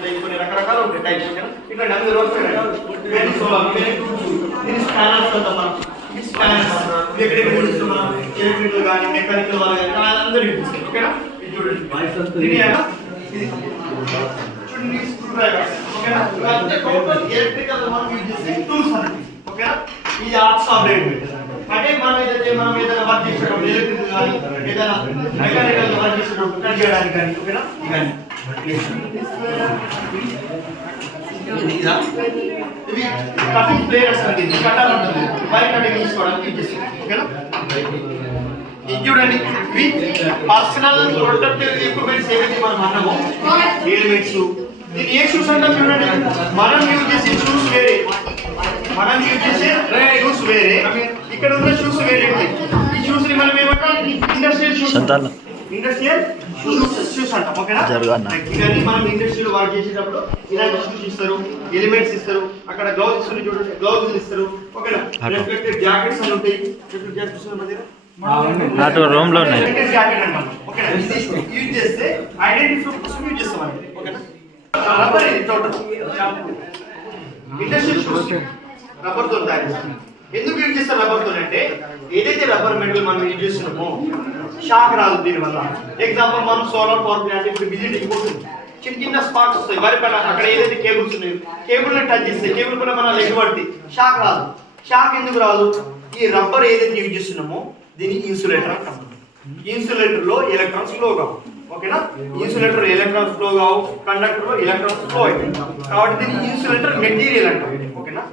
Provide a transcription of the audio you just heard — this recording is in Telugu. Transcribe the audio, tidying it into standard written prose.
ఉంటాయి, కొన్ని రకరకాలు ఉంటాయి టైప్స్. ఇక్కడ అన్ని రోడ్ సైడ్ వెరీ సోలార్ దీని స్పానర్స్ అంటాం మనం. ఈ స్పానర్స్ ఎక్కడెక్కడ యూజ్ చేస్తాం మనం, ఎలక్ట్రికల్ కానీ మెకానికల్ వాళ్ళు కానీ అందరూ యూజ్ చేస్తాం. ఓకేనా? ఇది చూడండి, ఇది చూడండి స్క్రూ డ్రైవర్స్. ఓకేనా? ఇవన్నీ టోటల్ ఎలక్ట్రికల్ మనం యూజ్ చేసే టూల్స్ అన్నమాట. ఓకేనా? ఇది ఆర్ట్స్ ఆఫ్ రేట్ అంటే మనం ఏదైనా వర్క్ చేసేటప్పుడు ఎలక్ట్రికల్ కానీ ఏదైనా మెకానికల్ వర్క్ చేసేటప్పుడు కట్ చేయడానికి కానీ. ఓకేనా? ఇవి కటింగ్ ప్లేయర్స్ అంటే కట్టాలి ఉంటుంది, వైర్ కటింగ్ తీసుకోవడానికి యూజ్ చేస్తాం. ఓకేనా? ఇది చూడండి, ఇవి పర్సనల్ ప్రొటెక్టివ్ ఎక్విప్మెంట్స్ ఏవైతే మనం అన్నామో ఎలిమెంట్స్. దీన్ని ఏ షూస్ అంటాం చూడండి, మనం యూజ్ చేసే షూస్ వేరే, ఇక్కడ ఉన్న షూస్ వేరే ఉంటాయి. ఈ షూస్ ని మనం ఏమంటాం, ఇండస్ట్రియల్ షూస్ అంటాం. ఓకేనా? ఇవన్నీ మనం ఇండస్ట్రీలో వర్క్ చేసేటప్పుడు ఇలాంటి షూస్ ఇస్తారు, ఎలిమెంట్స్ ఇస్తారు. అక్కడ గ్లౌజ్ చూడండి, గ్లౌజ్ ఇస్తారు. ఓకేనా? రిఫ్లెక్టెడ్ జాకెట్స్ అని ఉంటాయి. రూమ్ లో ఉన్నాయి. జాకెట్ అంటాం. ఓకేనా? యూజ్ చేస్తే ఐడెంటిఫై కోసం యూజ్ చేస్తాం అండి. ఓకేనా? రబ్బర్ ఇది టోటల్ ఇండస్ట్రియల్ షూస్ రబ్బర్ తో తయారు చేస్తాం. ఎందుకు యూజ్ చేస్తాం రబ్బర్ తో అంటే, ఏదైతే రబ్బర్ మెటల్ మనం యూజ్ చేస్తున్నామో షాక్ రాదు దీనివల్ల. ఎగ్జాంపుల్ మనం సోలార్ పవర్ ప్లాంట్ ఇప్పుడు విజిట్ అయిపోతుంది, చిన్న చిన్న స్పాట్స్ వస్తాయి వరి పైన. అక్కడ ఏదైతే కేబుల్స్ ఉన్నాయో కేబుల్ ని టచ్ చేస్తే కేబుల్ పైన మన లెగ్ పడితే షాక్ రాదు. షాక్ ఎందుకు రాదు? ఈ రబ్బర్ ఏదైతే యూజ్ చేస్తున్నామో దీన్ని ఇన్సులేటర్ అంటాం. ఇన్సులేటర్ లో ఎలక్ట్రాన్స్ ఫ్లో కావు. ఓకేనా? ఇన్సులేటర్ ఎలక్ట్రాన్స్ ఫ్లో కావు, కండక్టర్ లో ఎలక్ట్రాన్స్ ఫ్లో అవుతాయి. కాబట్టి దీన్ని ఇన్సులేటర్ మెటీరియల్ అంటాం. ఓకేనా?